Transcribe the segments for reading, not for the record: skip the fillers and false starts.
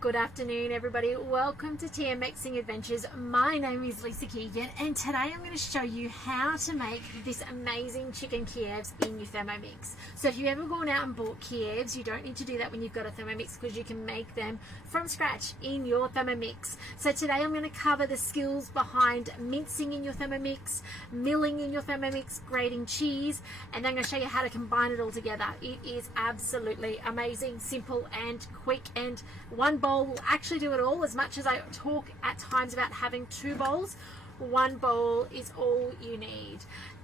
Good afternoon, everybody. Welcome to Thermomixing Adventures. My name is Lisa Keegan, and today I'm going to show you how to make this amazing chicken Kievs in your Thermomix. So if you've ever gone out and bought Kievs, you don't need to do that when you've got a Thermomix, because you can make them from scratch in your Thermomix. So today I'm going to cover the skills behind mincing in your Thermomix, milling in your Thermomix, grating cheese, and then I'm going to show you how to combine it all together. It is absolutely amazing, simple and quick, and one bowl will actually do it all. As much as I talk at times about having two bowls, one bowl is all you need.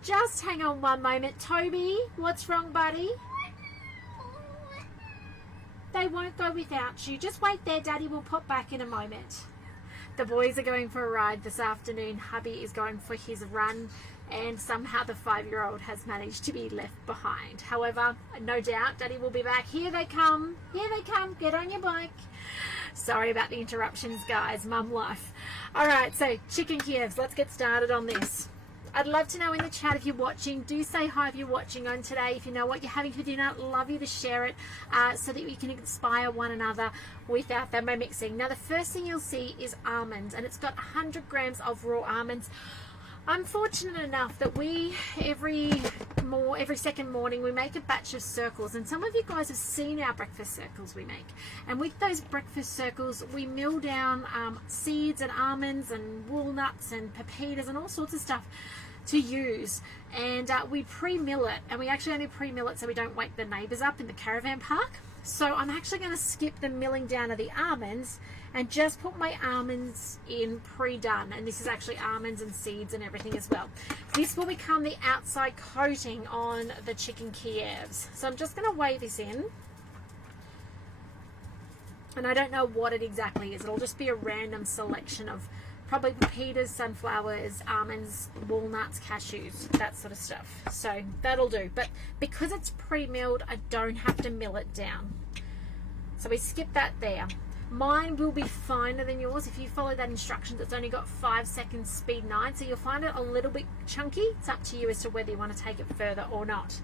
Just hang on one moment. Toby, what's wrong, buddy? They won't go without you. Just wait there. Daddy will pop back in a moment. The boys are going for a ride this afternoon. Hubby is going for his run, and somehow the 5-year-old has managed to be left behind. However, no doubt Daddy will be back. Here they come. Here they come. Get on your bike. Sorry about the interruptions, guys. Mum life. All right, so chicken Kievs. Let's get started on this. I'd love to know in the chat if you're watching. Do say hi if you're watching on today. If you know what you're having for dinner, love you to share it so that we can inspire one another with our Thermomixing. Now, the first thing you'll see is almonds, and it's got 100 grams of raw almonds. I'm fortunate enough that we every second morning we make a batch of circles, and some of you guys have seen our breakfast circles we make, and with those breakfast circles we mill down seeds and almonds and walnuts and pepitas and all sorts of stuff to use, and we pre-mill it, and we actually only pre-mill it so we don't wake the neighbors up in the caravan park. So I'm actually going to skip the milling down of the almonds and just put my almonds in pre-done. And this is actually almonds and seeds and everything as well. This will become the outside coating on the chicken Kievs. So I'm just going to weigh this in. And I don't know what it exactly is. It'll just be a random selection of probably pepitas, sunflowers, almonds, walnuts, cashews, that sort of stuff. So that'll do. But because it's pre-milled, I don't have to mill it down. So we skip that there. Mine will be finer than yours. If you follow that instructions, it's only got 5 seconds speed 9. So you'll find it a little bit chunky. It's up to you as to whether you want to take it further or not.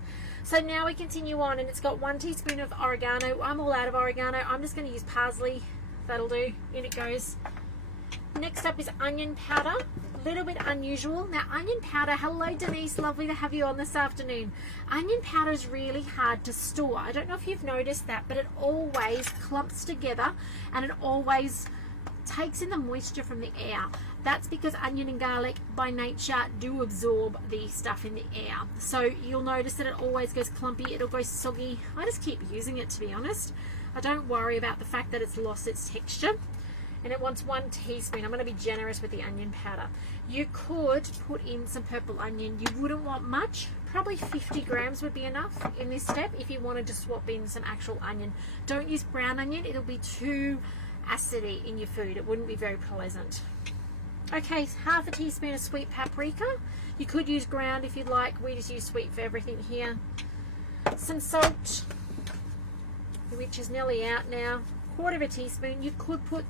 So now we continue on, and it's got 1 teaspoon of oregano. I'm all out of oregano. I'm just going to use parsley. That'll do. In it goes. Next up is onion powder. A little bit unusual. Now, onion powder, hello Denise, lovely to have you on this afternoon. Onion powder is really hard to store. I don't know if you've noticed that, but it always clumps together and it always takes in the moisture from the air. That's because onion and garlic by nature do absorb the stuff in the air. So you'll notice that it always goes clumpy, it'll go soggy. I just keep using it, to be honest. I don't worry about the fact that it's lost its texture. And it wants 1 teaspoon. I'm going to be generous with the onion powder. You could put in some purple onion. You wouldn't want much. Probably 50 grams would be enough in this step if you wanted to swap in some actual onion. Don't use brown onion. It'll be too acidy in your food. It wouldn't be very pleasant. Okay, half a teaspoon of sweet paprika. You could use ground if you'd like. We just use sweet for everything here. Some salt, which is nearly out now. 1/4 teaspoon. You could put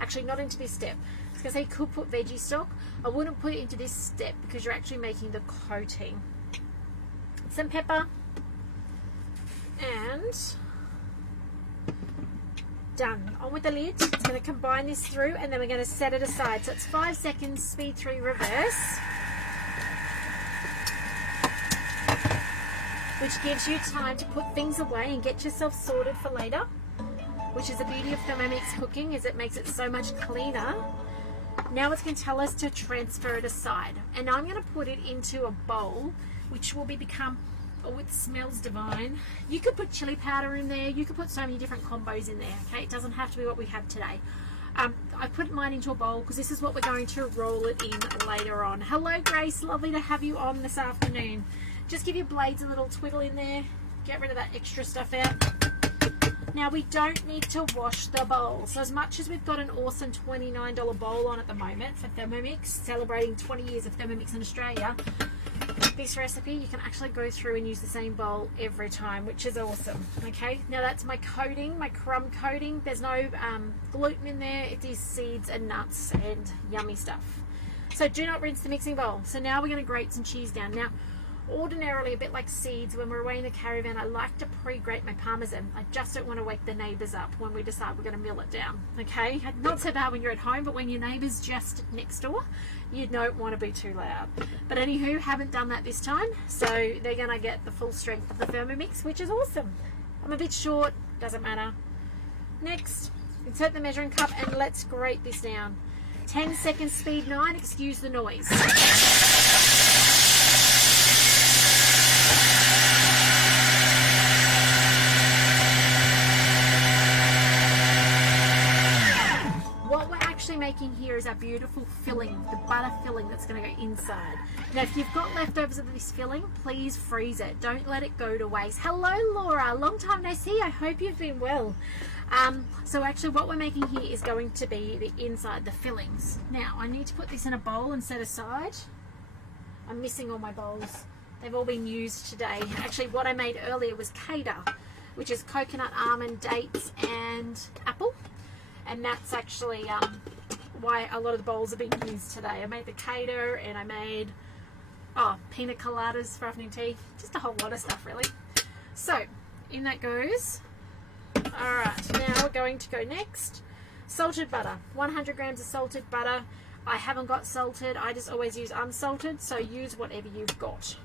actually not into this step. I was going to say you could put veggie stock. I wouldn't put it into this step because you're actually making the coating. Some pepper, and done. On with the lid. It's going to combine this through, and then we're going to set it aside. So it's 5 seconds, speed 3 reverse, which gives you time to put things away and get yourself sorted for later. Which is the beauty of Thermomix cooking, is it makes it so much cleaner. Now it's going to tell us to transfer it aside, and I'm going to put it into a bowl, which will become, oh, it smells divine. You could put chili powder in there. You could put so many different combos in there. Okay, it doesn't have to be what we have today. I put mine into a bowl because this is what we're going to roll it in later on. Hello, Grace. Lovely to have you on this afternoon. Just give your blades a little twiddle in there. Get rid of that extra stuff out. Now, we don't need to wash the bowl. So as much as we've got an awesome $29 bowl on at the moment for Thermomix, celebrating 20 years of Thermomix in Australia, this recipe, you can actually go through and use the same bowl every time, which is awesome. Okay, now that's my coating, my crumb coating. There's no gluten in there. It is seeds and nuts and yummy stuff. So do not rinse the mixing bowl. So now we're going to grate some cheese down. Now, ordinarily a bit like seeds. When we're away in the caravan, I like to pre-grate my parmesan. I just don't want to wake the neighbours up when we decide we're going to mill it down. Okay, not so bad when you're at home, but when your neighbour's just next door, you don't want to be too loud. But anywho, haven't done that this time, so they're going to get the full strength of the Thermomix, which is awesome. I'm a bit short, doesn't matter. Next, insert the measuring cup and let's grate this down. 10 seconds, speed 9, excuse the noise. What we're actually making here is our beautiful filling, the butter filling that's going to go inside. Now, if you've got leftovers of this filling, please freeze it. Don't let it go to waste. Hello, Laura. Long time no see. I hope you've been well. So actually what we're making here is going to be the inside, the fillings. Now, I need to put this in a bowl and set aside. I'm missing all my bowls. They've all been used today. Actually, what I made earlier was cater, which is coconut, almond, dates, and apple. And that's actually why a lot of the bowls are being used today. I made the cater and I made pina coladas for afternoon tea. Just a whole lot of stuff, really. So, in that goes. Alright, now we're going to go next. Salted butter. 100 grams of salted butter. I haven't got salted. I just always use unsalted, so use whatever you've got.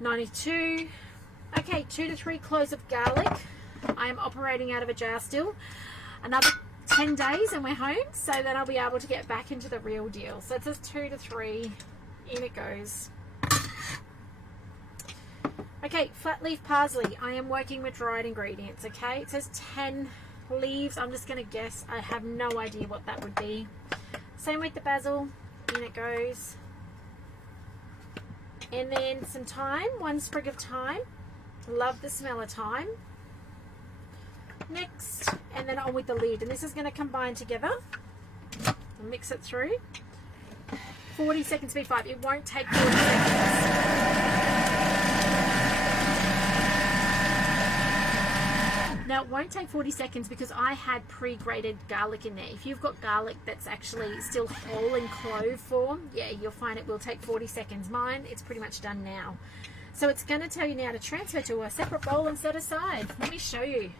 92. Okay, 2 to 3 cloves of garlic. I am operating out of a jar still. Another 10 days and we're home, so then I'll be able to get back into the real deal. So it says 2 to 3. In it goes. Okay, flat leaf parsley. I am working with dried ingredients, okay? It says 10 leaves. I'm just going to guess. I have no idea what that would be. Same with the basil. In it goes. And then some thyme. 1 sprig of thyme. Love the smell of thyme. Next. And then on with the lid. And this is going to combine together. I'll mix it through. 40 seconds, speed 5. It won't take 40 seconds. Now, it won't take 40 seconds because I had pre-grated garlic in there. If you've got garlic that's actually still whole in clove form, yeah, you'll find it will take 40 seconds. Mine, it's pretty much done now. So it's going to tell you now to transfer to a separate bowl and set aside. Let me show you.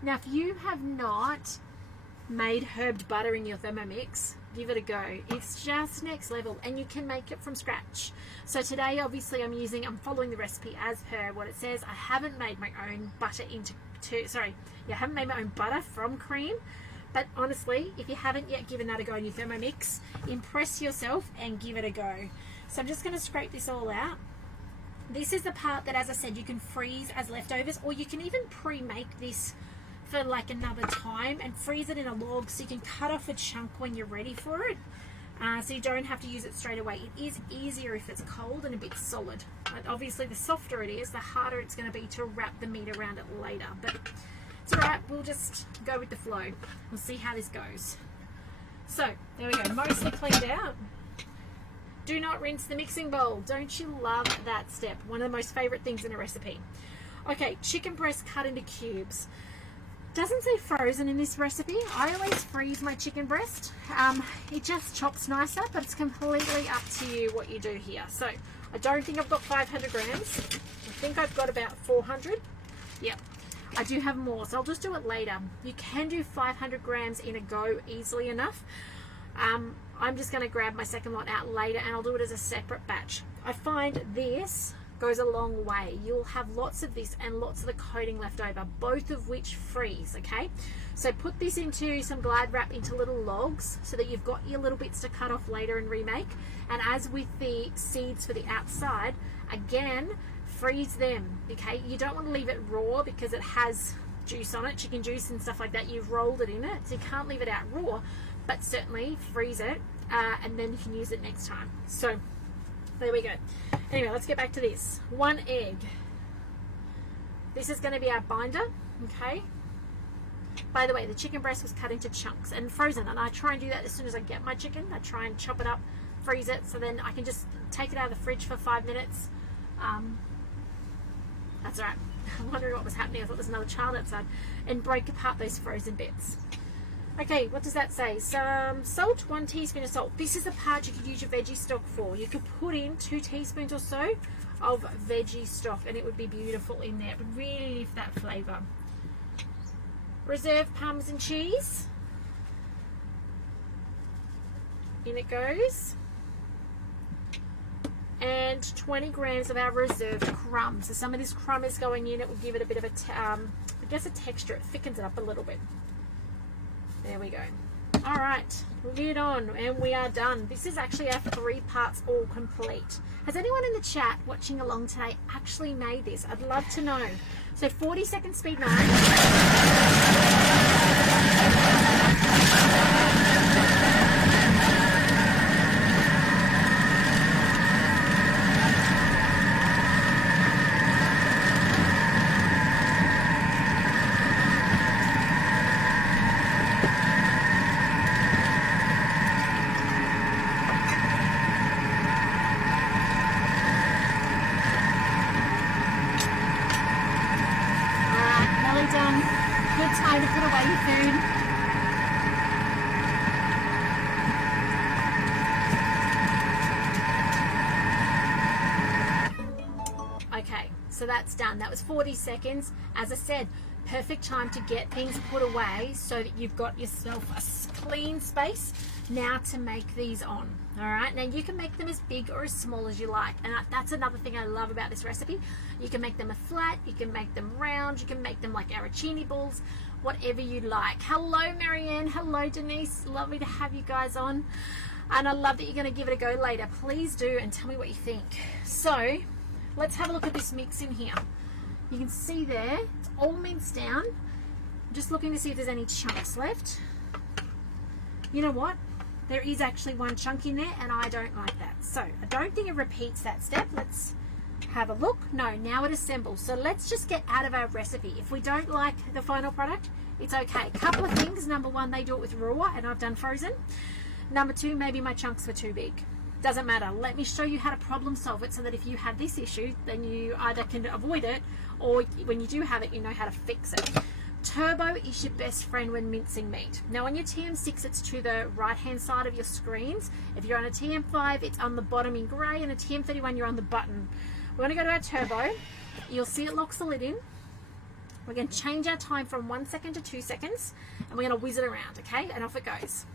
Now, if you have not made herbed butter in your Thermomix, give it a go. It's just next level and you can make it from scratch. So today, obviously, I'm following the recipe as per what it says. I haven't made my own butter I haven't made my own butter from cream, but honestly, if you haven't yet given that a go in your Thermomix, impress yourself and give it a go. So I'm just going to scrape this all out. This is the part that, as I said, you can freeze as leftovers, or you can even pre-make this for like another time and freeze it in a log so you can cut off a chunk when you're ready for it. So you don't have to use it straight away. It is easier if it's cold and a bit solid. But obviously the softer it is, the harder it's going to be to wrap the meat around it later. But it's alright, we'll just go with the flow. We'll see how this goes. So, there we go, mostly cleaned out. Do not rinse the mixing bowl. Don't you love that step? One of the most favourite things in a recipe. Okay, chicken breast cut into cubes. Doesn't say frozen in this recipe. I always freeze my chicken breast. It just chops nicer, but it's completely up to you what you do here. So I don't think I've got 500 grams. I think I've got about 400. Yep, I do have more, so I'll just do it later. You can do 500 grams in a go easily enough. I'm just going to grab my second lot out later and I'll do it as a separate batch. I find this goes a long way. You'll have lots of this and lots of the coating left over, both of which freeze, okay? So put this into some Glad wrap into little logs so that you've got your little bits to cut off later and remake. And as with the seeds for the outside, again, freeze them, okay? You don't want to leave it raw because it has juice on it, chicken juice and stuff like that. You've rolled it in it, so you can't leave it out raw, but certainly freeze it and then you can use it next time. So there we go. Anyway, let's get back to this. 1 egg. This is going to be our binder, okay? By the way, the chicken breast was cut into chunks and frozen, and I try and do that as soon as I get my chicken. I try and chop it up, freeze it, so then I can just take it out of the fridge for 5 minutes. That's all right. I'm wondering what was happening. I thought there was another child outside. And break apart those frozen bits. Okay, what does that say? Some salt, 1 teaspoon of salt. This is the part you could use your veggie stock for. You could put in 2 teaspoons or so of veggie stock and it would be beautiful in there. It would really lift that flavour. Reserve Parmesan cheese. In it goes. And 20 grams of our reserved crumb. So some of this crumb is going in. It will give it a bit of a, I guess, a texture. It thickens it up a little bit. There we go. All right, lid on, and we are done. This is actually our 3 parts all complete. Has anyone in the chat watching along today actually made this? I'd love to know. So 40-second speed 9. So that's done. That was 40 seconds. As I said, perfect time to get things put away so that you've got yourself a clean space now to make these on. All right, now you can make them as big or as small as you like, and that's another thing I love about this recipe. You can make them a flat, you can make them round, you can make them like arancini balls, whatever you like. Hello Marianne, hello Denise, lovely to have you guys on, and I love that you're going to give it a go later. Please do, and tell me what you think. So let's have a look at this mix in here. You can see there, it's all minced down. I'm just looking to see if there's any chunks left. You know what? There is actually one chunk in there, and I don't like that. So I don't think it repeats that step. Let's have a look. No, now it assembles. So let's just get out of our recipe. If we don't like the final product, it's okay. Couple of things. Number one, they do it with raw, and I've done frozen. Number two, maybe my chunks were too big. Doesn't matter. Let me show you how to problem solve it so that if you have this issue, then you either can avoid it, or when you do have it, you know how to fix it. Turbo is your best friend when mincing meat. Now on your TM6, it's to the right hand side of your screens. If you're on a TM5, it's on the bottom in grey, and a TM31, you're on the button. We're going to go to our turbo. You'll see it locks the lid in. We're going to change our time from 1 second to 2 seconds, and we're going to whiz it around, okay? And off it goes.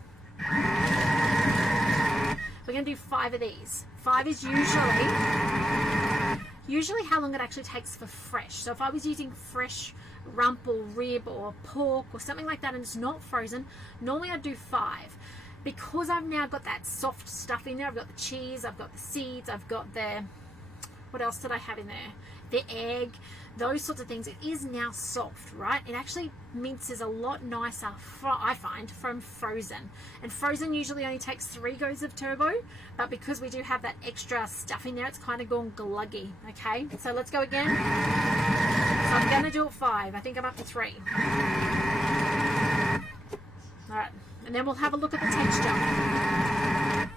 We're going to do 5 of these. 5 is usually how long it actually takes for fresh. So if I was using fresh rump or rib or pork or something like that and it's not frozen, normally I'd do 5. Because I've now got that soft stuff in there, I've got the cheese, I've got the seeds, I've got the, what else did I have in there? The egg, those sorts of things. It is now soft, right? It actually minces a lot nicer, I find, from frozen. And frozen usually only takes 3 goes of turbo, but because we do have that extra stuff in there, it's kind of gone gluggy, okay? So let's go again. So I'm going to do it 5. I think I'm up to 3. All right, and then we'll have a look at the texture.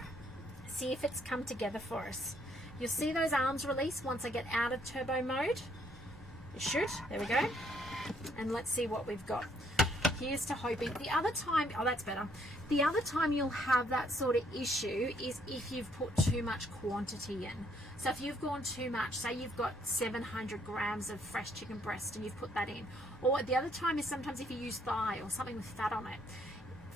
See if it's come together for us. You'll see those arms release once I get out of turbo mode. It should. There we go. And let's see what we've got. Here's to hoping. The other time, oh, that's better. The other time you'll have that sort of issue is if you've put too much quantity in. So if you've gone too much, say you've got 700 grams of fresh chicken breast and you've put that in. Or the other time is sometimes if you use thigh or something with fat on it.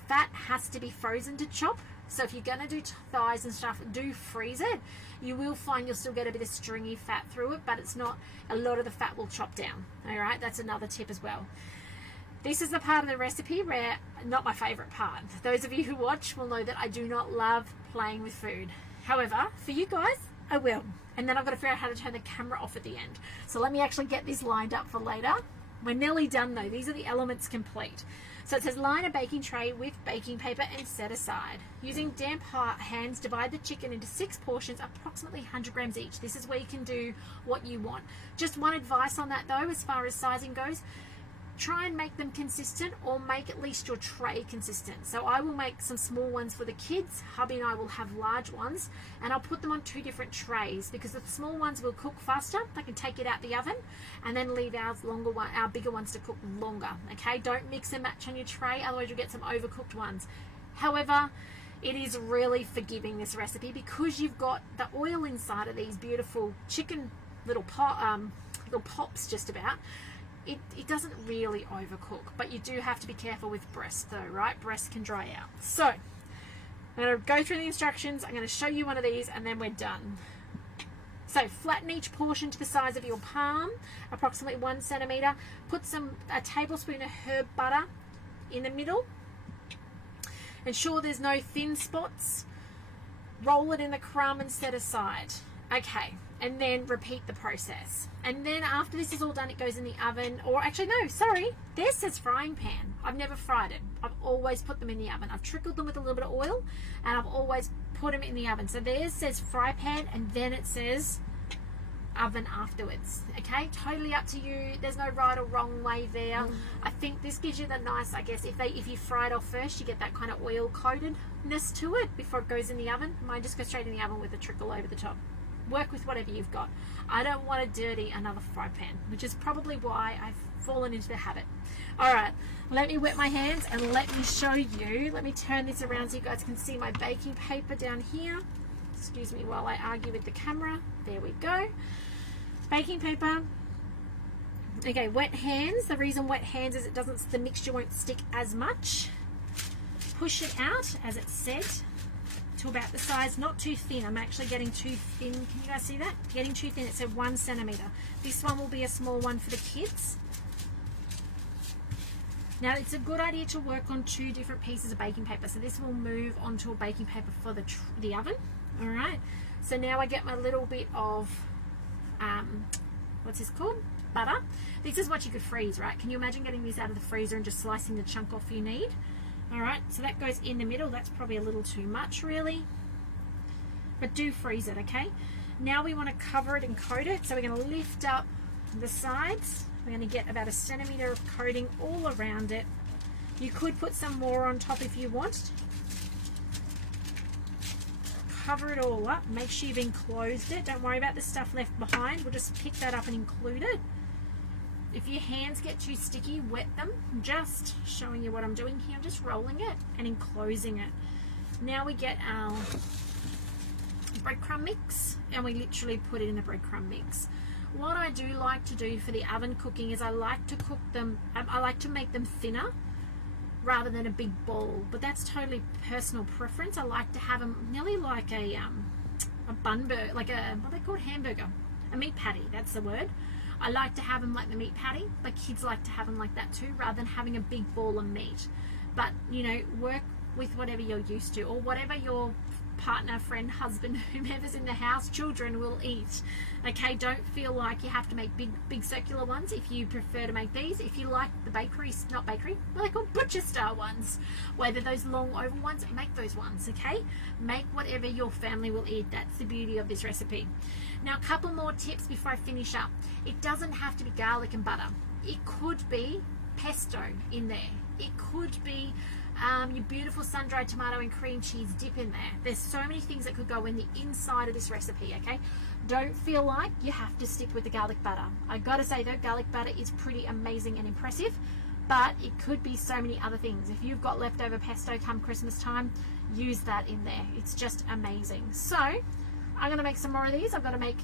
Fat has to be frozen to chop. So if you're going to do thighs and stuff, do freeze it. You will find you'll still get a bit of stringy fat through it, but it's not, a lot of the fat will chop down. All right, that's another tip as well. This is the part of the recipe where, not my favorite part. Those of you who watch will know that I do not love playing with food. However, for you guys, I will. And then I've got to figure out how to turn the camera off at the end. So let me actually get this lined up for later. We're nearly done though. These are the elements complete. So it says line a baking tray with baking paper and set aside. Using damp hands, divide the chicken into 6 portions, approximately 100 grams each. This is where you can do what you want. Just one advice on that though, as far as sizing goes. try and make them consistent, or make at least your tray consistent. So I will make some small ones for the kids. Hubby and I will have large ones, and I'll put them on 2 different trays, because the small ones will cook faster. I can take it out the oven and then leave our bigger ones to cook longer. Okay, don't mix and match on your tray, otherwise you'll get some overcooked ones. However, it is really forgiving, this recipe, because you've got the oil inside of these beautiful chicken little pops just about. It doesn't really overcook, but you do have to be careful with breast though, right? Breast can dry out. So I'm going to go through the instructions. I'm going to show you one of these and then we're done. So flatten each portion to the size of your palm, approximately 1 centimeter. Put a tablespoon of herb butter in the middle. Ensure there's no thin spots. Roll it in the crumb and set aside. Okay, and then repeat the process. And then after this is all done, it goes in the oven, or actually no, sorry, this says frying pan. I've never fried it. I've always put them in the oven. I've trickled them with a little bit of oil, and I've always put them in the oven. So theirs says fry pan, and then it says oven afterwards. Okay, totally up to you. There's no right or wrong way there. I think this gives you the nice, I guess, if you fry it off first, you get that kind of oil coatedness to it before it goes in the oven. Mine just goes straight in the oven with a trickle over the top. Work with whatever you've got. I don't want to dirty another fry pan, which is probably why I've fallen into the habit. All right, let me wet my hands and let me show you. Let me turn this around so you guys can see my baking paper down here. Excuse me while I argue with the camera. There we go. Baking paper. Okay, wet hands. The reason wet hands is the mixture won't stick as much. Push it out as it said, to about the size, not too thin. I'm actually getting too thin. Can you guys see that? Getting too thin. It said 1 centimeter. This one will be a small one for the kids. Now it's a good idea to work on 2 different pieces of baking paper. So this will move onto a baking paper for the oven. All right. So now I get my little bit of what's this called? Butter. This is what you could freeze, right? Can you imagine getting this out of the freezer and just slicing the chunk off you need? All right, so that goes in the middle. That's probably a little too much, really, but do freeze it. Okay, now we want to cover it and coat it. So we're going to lift up the sides. We're going to get about 1 centimeter of coating all around it. You could put some more on top if you want. Cover it all up. Make sure you've enclosed it. Don't worry about the stuff left behind. We'll just pick that up and include it. If your hands get too sticky, wet them. I'm just showing you what I'm doing here. I'm just rolling it and enclosing it. Now we get our breadcrumb mix, and we literally put it in the breadcrumb mix. What I do like to do for the oven cooking is I like to cook them, I like to make them thinner rather than a big ball, but that's totally personal preference. I like to have them nearly like a bun burger, like a, what are they called, hamburger, a meat patty, that's the word. I like to have them like the meat patty, but kids like to have them like that too, rather than having a big ball of meat. But, you know, work with whatever you're used to, or whatever your partner, friend, husband, whomever's in the house, children will eat. Okay, don't feel like you have to make big circular ones if you prefer to make these. If you like the bakeries, not bakery, what are they called, butcher style ones, where they're those long oval ones, make those ones. Okay, make whatever your family will eat. That's the beauty of this recipe. Now, a couple more tips before I finish up. It doesn't have to be garlic and butter. It could be pesto in there. It could be your beautiful sun-dried tomato and cream cheese dip in there. There's so many things that could go in the inside of this recipe, okay? Don't feel like you have to stick with the garlic butter. I gotta say though, garlic butter is pretty amazing and impressive, but it could be so many other things. If you've got leftover pesto come Christmas time, use that in there. It's just amazing. So I'm gonna make some more of these. I've got to make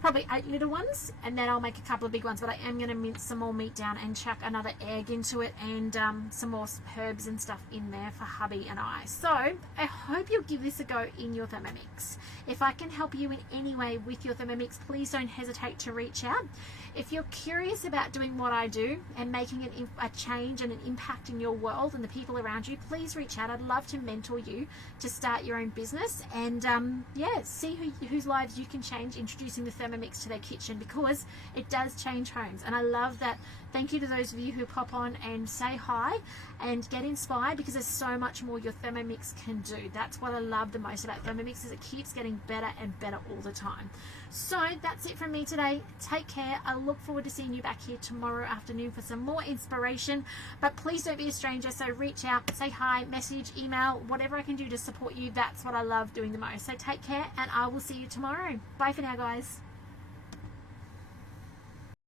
probably 8 little ones, and then I'll make a couple of big ones, but I am going to mince some more meat down and chuck another egg into it, and some more herbs and stuff in there for hubby and I. So I hope you'll give this a go in your Thermomix. If I can help you in any way with your Thermomix, please don't hesitate to reach out. If you're curious about doing what I do and making a change and an impact in your world and the people around you, please reach out. I'd love to mentor you to start your own business and yeah, see whose lives you can change introducing the Thermomix Thermomix to their kitchen, because it does change homes. And I love that. Thank you to those of you who pop on and say hi and get inspired, because there's so much more your Thermomix can do. That's what I love the most about Thermomix, is it keeps getting better and better all the time. So that's it from me today. Take care. I look forward to seeing you back here tomorrow afternoon for some more inspiration. But please don't be a stranger. So reach out, say hi, message, email, whatever I can do to support you. That's what I love doing the most. So take care, and I will see you tomorrow. Bye for now, guys.